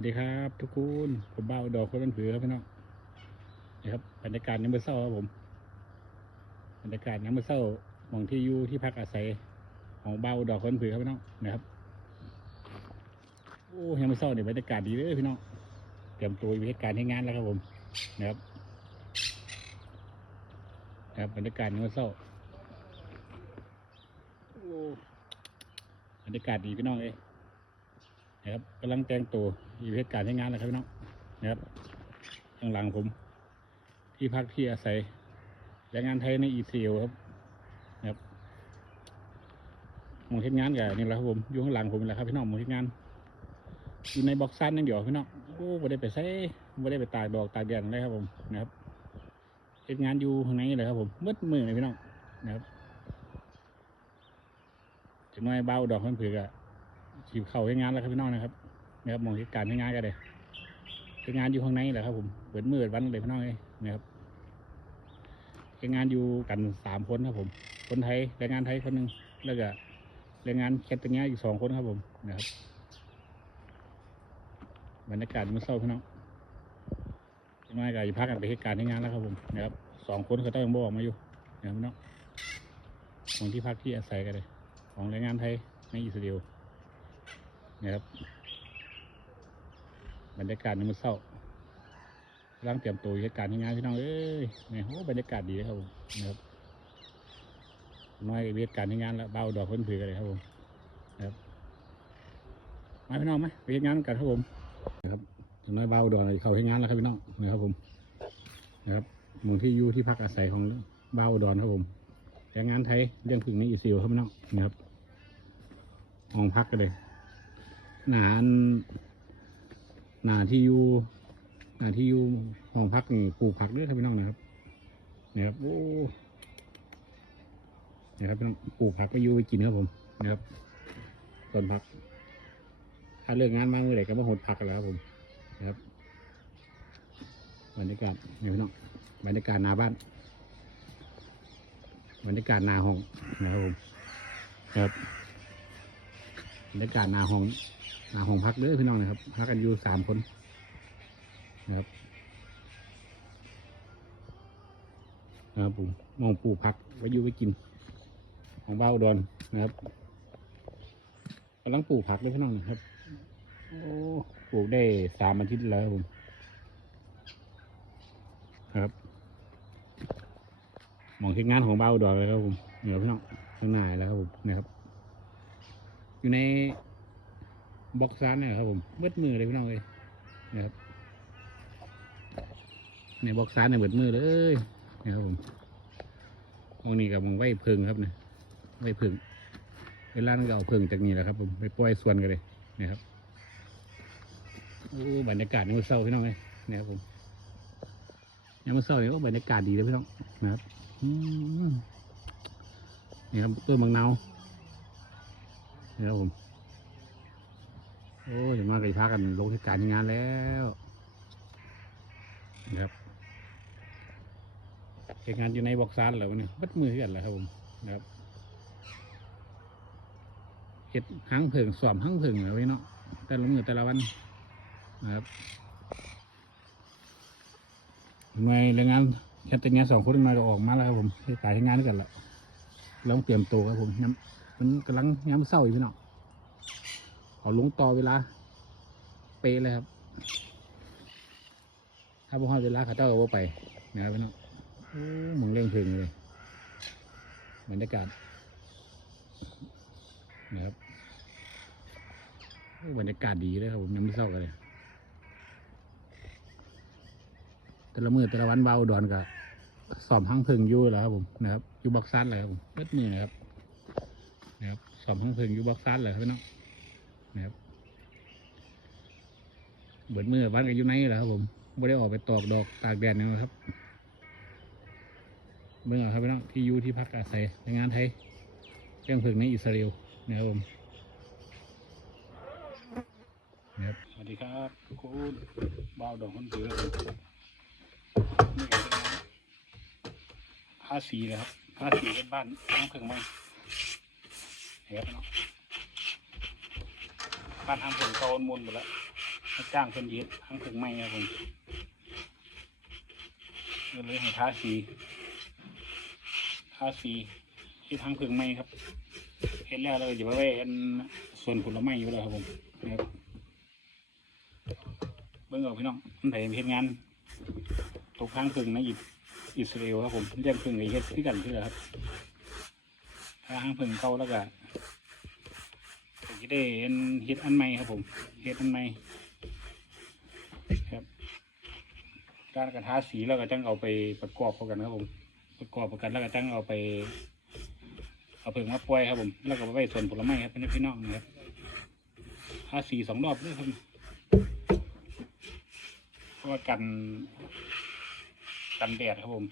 วัสดีครับ ทุกคนผมบ้าดอกคนเป็นผือครับพี่น้องนะครับบรรยากาศยามมื้อเช้าครับผมบรรยากาศยามมื้อเช้าหมองที่อยู่ที่พักอาศัย ของบ้าดอกคนเป็นผือครับพี่น้องนะครับโอ้ยามมื้อเช้าเนี่ยบรรยากาศดีเลยพี่น้องเตรียมตัวอยู่เหตุการณ์ให้งานแล้วครับผมนะครับนะครับบรรยากาศยามมื้อเช้าโอ้บรรยากาศดีพี่น้องเอ้ย นะครับกำลังแต่งตัวอยู่เหตุการณ์ที่งานแล้วครับพี่น้องนะครับข้างหลังผม ที่พักที่อาศัยแรงงานไทยในอีเซีครับนะครับมองเฮ็ดงานกับนี่แหละครับผมอยู่ข้างหลังผมนี่แหละครับพี่น้องมองเฮ็ดงานอยู่ในบ็อกซ์ซันนั่งเดี๋ยวพี่น้องโอ้ไม่ได้ไปใส่ไม่ได้ไปตากดอกตากแดดอะไรครับผมนะครับเฮ็ดงานอยู่ข้างในนี่เลยครับผมมืดมือเลยพี่น้องนะครับจะน้อยเบาดอกเพิ่นผือกอะ ขีบเข่าให้งานแล้วครับพี่น้องนะครับนะครับมองเหตุการณ์ให้งานกันเลยเป็นงานอยู่ข้างในแหละครับผมเปิดมืดวันเลยพี่น้องเลยนะครับเป็นงานอยู่กันสามคนครับผม คนไทยแรงงานไทยคนหนึ่งแล้วก็แรงงานแคทตอร์เนี้ยอีกสองคนครับผมนะครับบรรยากาศมันเศร้าพี่น้องพี่น้อยก็อยู่พักกันไปเหตุการณ์ให้งานแล้วครับผมนะครับสองคนเขาต้องยังบอกมาอยู่นะครับพี่น้องของที่พักที่อาศัยกันเลย ของแรงงานไทยในอิสราเอล นะครับบรรยากาศในมือเศร้ากำลังเตรียมตัวเหตุการณ์ที่งานพี่น้องเอ้ยเนี่โอ้บรรยากาศดีเลยครับผมนะครับน้อยเหตุการณ์งานแล้วเบาดอกเพิ่นผือกันเลยครับผมนะครับมาพี่น้องไหมไปเหตุงานกันครับผมนะครับน้อยเบาดอกเข้าเหตุงานแล้วครับพี่น้องนะครับผมนะครับหมู่ที่อยู่ที่พักอาศัยของเบาดอนครับผมแรงงานไทยเรื่องพึ่งนอิสราเอลครับพี่น้องนะครับห้องพักกันเลย หนาหนาที่อยู่หนาที่อยู่ห้องพักนี่ปลูกผักด้วยครับพี่น้องนะครับนี่ครับโอ้นี่ครับพี่น้องปลูกผักก็อยู่ไปกินครับผมนะครับต้นผัก ถ้าเลิกงานมาเมื่อไหร่ก็มาหดผักกันแล้วครับผมนะครับบรรยากาศนี่พี่น้องบรรยากาศหนาบ้านบรรยากาศหนาห้องนะครับผมครับ บรรยากาศนาห้องนาห้องพักเด้อพี่น้องนะครับพักกันอยู่สามคนนะครับนะครับผมมองปลูกผักไว้อยู่ไว้กิน ของบ้าวอุดอนนะครับกำลังปลูกผักเลยพี่น้องนะครับโอ้ปลูกได้สามอาทิตย์แล้วครับผมครับมองที่งานของบ้าวอุดอนเลยครับผมเหนือพี่น้องข้างหน้าแล้วครับผมนะครับ อยู่ในบ็อกซ์ร้านเนี่ยครับผมเบิดมือเลยพี่น้องเลยนะครับในบ็อกซ์ร้านเนี่ยเบิดมือเลยนะครับผมห้องนี้กับมองไว้เพิงครับเนี่ยไว้เพิงเวลานั้นก็เอาเพิงจากนี่แหละครับ ผมไปปล่อยส่วนกันเลยนะครับโอ้บรรยากาศนี่มันเศร้าพี่น้องเลยนะครับผมยังมันเศร้าอยู่ว่าบรรยากาศดีเลยพี่น้องนะครับนี่ครับต้นบางนาว นะครับผม โอ้ยอย่างมากเลยพากันลงที่การงานแล้วนะครับเหตุงานอยู่ในบอกซานแล้ววันนี้บัดมือกันแล้วครับผมนะครับเห็ดหางเผิงสอมหางเผิงแล้วไว้เนาะแต่ละมือแต่ละวันนะครับหน่วยแรงงานแค่แต่งานสองคนมาก็ออกมาแล้วครับผมที่ารที่งานด้วยกันแล้วลองเตรียมตัวครับผมย้ำ มันกำลังย้ำเศร้าอยู่พี่น้องเอาลงต่อเวลา เป๊ะเลยครับ ถ้าพอเวลาเขาเจ้าเอาไปนะครับพี่น้องโอ้มึงเร่งเพลงเลยบรรยากาศนะครับบรรยากาศดีเลยครับผมย้ำเศร้ากันเลยแต่ละมือแต่ละวันเบาดอนกับสอบห้างเพิงอยู่แล้วครับผมนะครับอยู่บอกซันเลยครับผมเล็ดมือนะครับ นะครับสอมห้องเพลิงอยู่บล็อกซันเลยครับพี่น้องนะครับเบิดมือบ้านก็อยู่ในแหละครับผมไม่ได้ออกไปตอกดอกตากแดดนะครับเมื่อครับพี่น้องที่อยู่ที่พักอาศัยในงานไทยเรื่องเพลิงในอิสราเอลนะครับผมนะครับสวัสดีครับทุกคนบ่าวดอกคนถือครับผมนี่ก็เป็นผ้าสีนะครับผ้าสีเป็นบ้านน้องเพิงบ้าง เห็นเนาะบ้านทางผมเกาอนมุนหมดแล้วจ้างเพิ่นเย็ดทั้งถึงไม้ครับผมเลยให้ทาสีทาสีที่ทั้งผึ่งไม้ครับเห็นแล้วเราจะไปไว้อันส่วนผลไม้อยู่แล้วครับผมนะครับเบิ่งเอาพี่น้องมันไผเฮ็ดงานตกทางผึ่งนะอิอิสราเอลครับผมเรียกผึ่งไอ้เฮ็ดคือกันคือครับถ้าทางผึ่งเก่าแล้วก็ ได้อันเฮ็ดอันใหม่ครับผมเฮ็ดอันใหม่ครับการกระทาสีแล้วก็จังเอาไปประกอบเข้ากันครับผมประกอบกันแล้วก็จังเอาไป เอาเพิ่งมาปล่อยครับผม แล้วก็ไปว้ส่วนผลไม้ครับเป็นพี่น้องนะครับทาสีสองรอบด้วยครับเพราะว่ากันกันแดดครับผม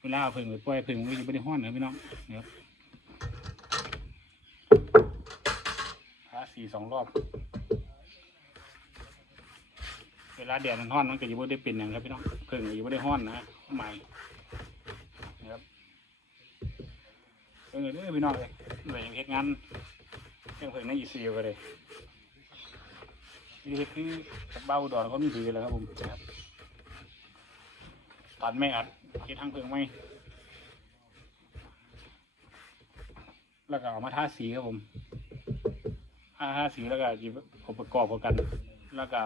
เวลาเอาเพิ่งไปปล่อยเพิ่งไม่ได้ห้อนนะพี่น้องนะครับีสองรอบ เวลาแดดมันร้อนมันก็จะไม่ได้เป็นอย่างครับพี่น้องเพิ่งก็จะไม่ได้ร้อนนะใหม่นะครับเออเด้อพี่น้องเลยหน่วยเฮ็ดงานเครื่องเพิ่งในอีซีก็เลยนี่คือกับเบ้าดอนก็มีถือแล้วครับผมนะครับตัดไม่อัดเฮ็ดทางเพิ่งไม่แล้วก็เอามาทาสีครับผม ทาทาสีแล้วก็จิเอาประกอบกัน แล้วก็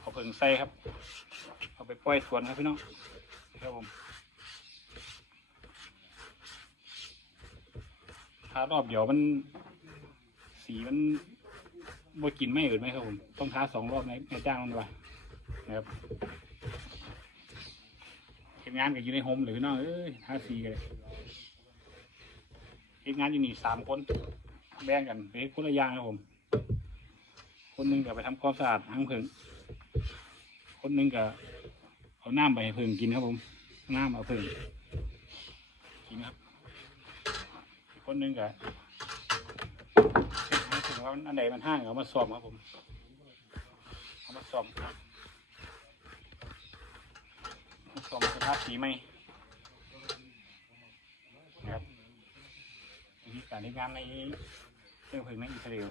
เอาเพิ่งใส่ครับ เอาไปปล่อยสวนครับพี่น้องครับผมทารอบเดียวมัน สีมันบ่กินไม่อื่นไหมครับผมต้องทาสองรอบในในจ้างมันว่านะครับเห็นงานกับอยู่ในโฮมหรือพี่น้องเอ้ยทาสีกันเลยเห็นงานอยู่นี่สามคน แบ่งกันไปเฮ็ดคนละอย่างครับผม คนหนึงก็ไปทำความสะอาดทั้งเพิ่งคนหนึงก็เอาน้ำไปให้เพิ่งกินครับผมน้ำเอาเพิ่งกินครับคนหนึงก็เช็คให้ถึงว่าอันไหนมันห้างเอามาซ่อมครับผมเอามาซ่อมมาซ่อมสภาพสีไหมนะครับ วิธีการทำงานในเรื่องเพลงในอิสราเอล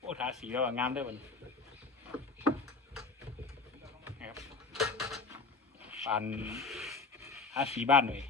โอ้ทาสีแล้วงามด้วยมันนะครับปานทาสีบ้านเลย